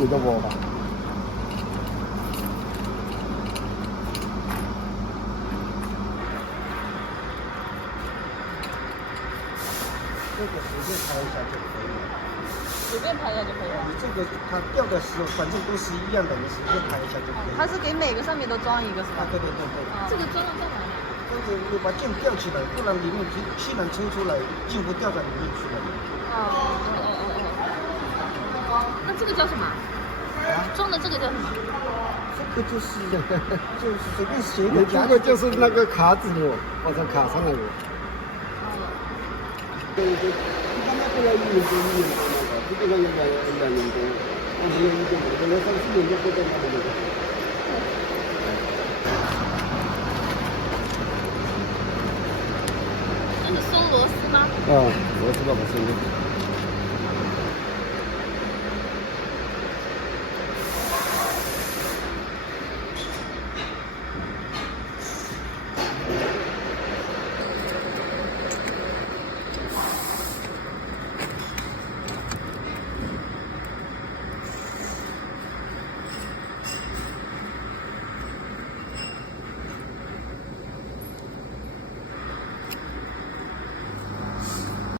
有个窝吧。这个随便拍一下就可以了。随便拍一下就可以了。你这个它掉的时候，反正都是一样的，你随便拍一下就可以了。它是给每个上面都装一个是吧？对对对对。这个装了干嘛？这样子你把剑吊起来，不然里面气囊抽出来，剑会掉在里面去了。那这个叫什么？装的这个叫什么？这个就是随便写一个。这个就是那个卡子的，把它卡上来了。对，他们过来1年多那个，这个要2年多，但是有1点5年、3、4年就不在那里了。这是松螺丝吗？啊，螺丝把它松的。